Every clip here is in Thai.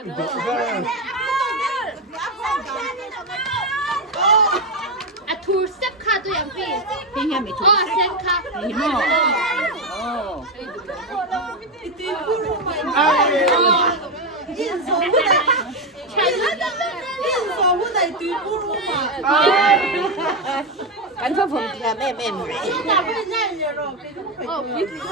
อะทูเซฟค่ะตัวอย่างพี่พี่เฮียไม่ถูกอ๋อเซฟค่ะพี่หม้อกันพ่อผมแม่แม่แม่哦，鼻子靠。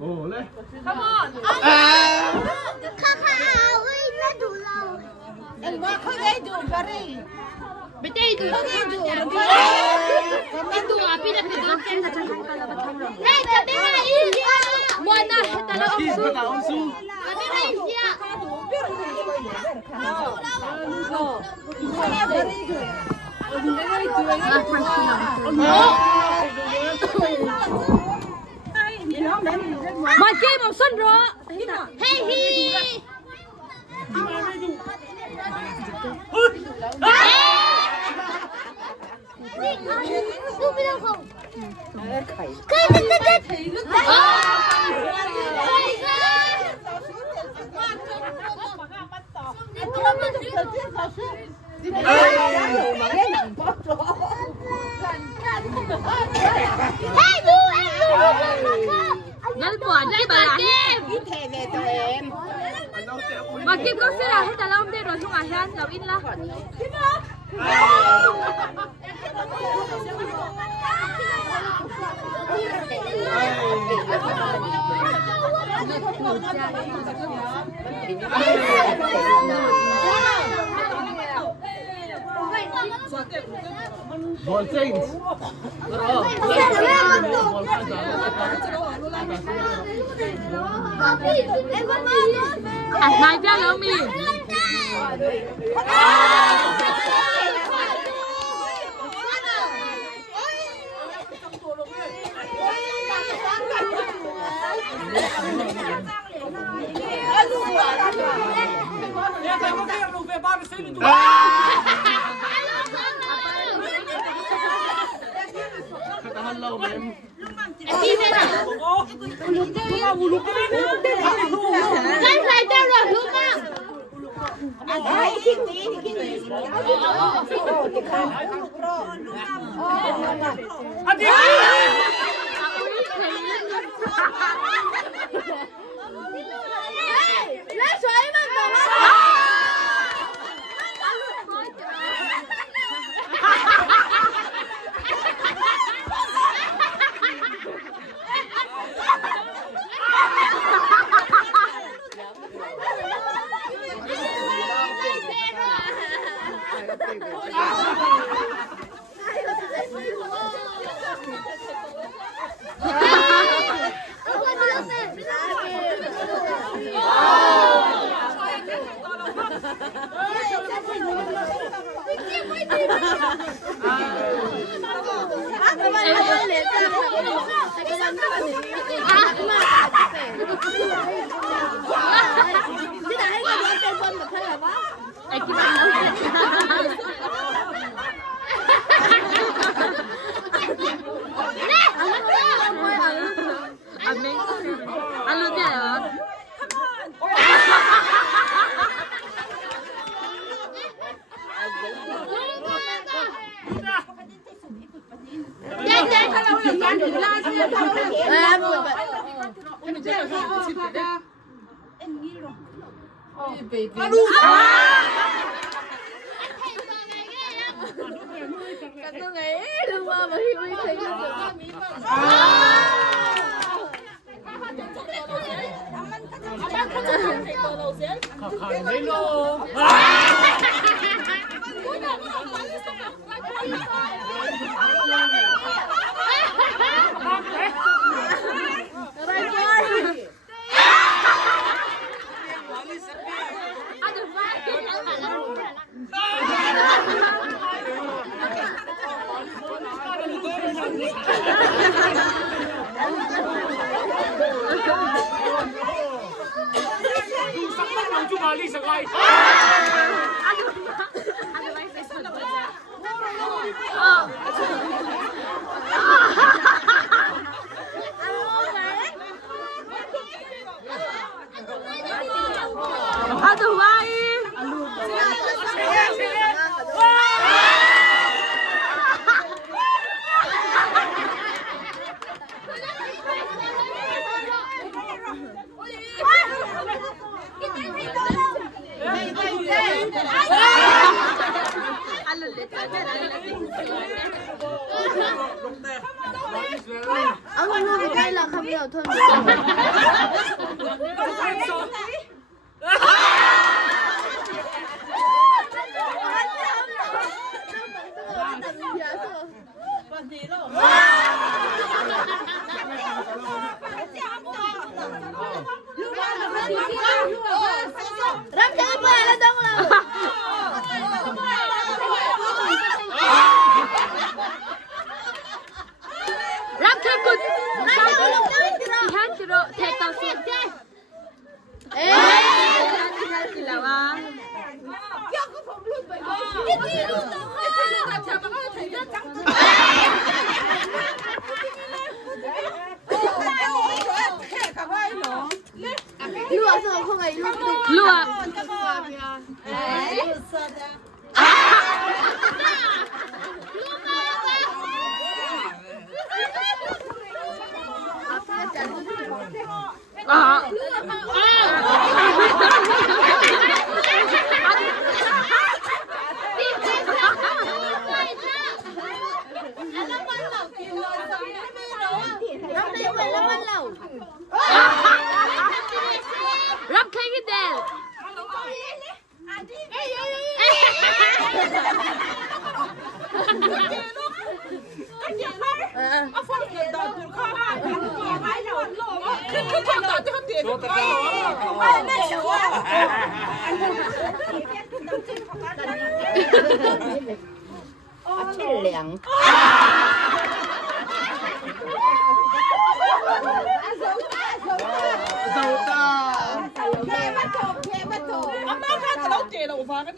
哦嘞 Come on ข้าวเอ้ยน่าดูเราเขาได้ดูบริ ไม่ได้ดูไม่ดูอ่ะพี่จะไปดูเส้นจะทำอะไรบ้างเฮ้ยจะไม่ได้อีกวันน่ะแต่เราสู้จะไม่ได้อีกอ่ะมาเก็บเอาส้นรอเฮ้ยฮีดูไม่ได้ของไข่ไข่โอ้งั้นปวดได้ปะมาเก็บก็เสียให้แต่เราไม่ได้รอช่วงอาหารเราอินละVoltens. อ่ะนายเจ้าแล้วมีHallo Mem. Kan saya taruh rumah. Lì sa coi. Aduh, why? Ông luôn cái đây là không hiểu thôi. Rắm chân qua lên đông rồi. Rap thêm một thì hát thề tao xịn thế. Ê, hát thì là ba. Luộc rồi không phải luộc thịt. Luộc. Rắm đây quên lắm ăn lẩu. Rap khay cái đèn. Lẻng. Dầu ta. Amma ka talauke da ufa ka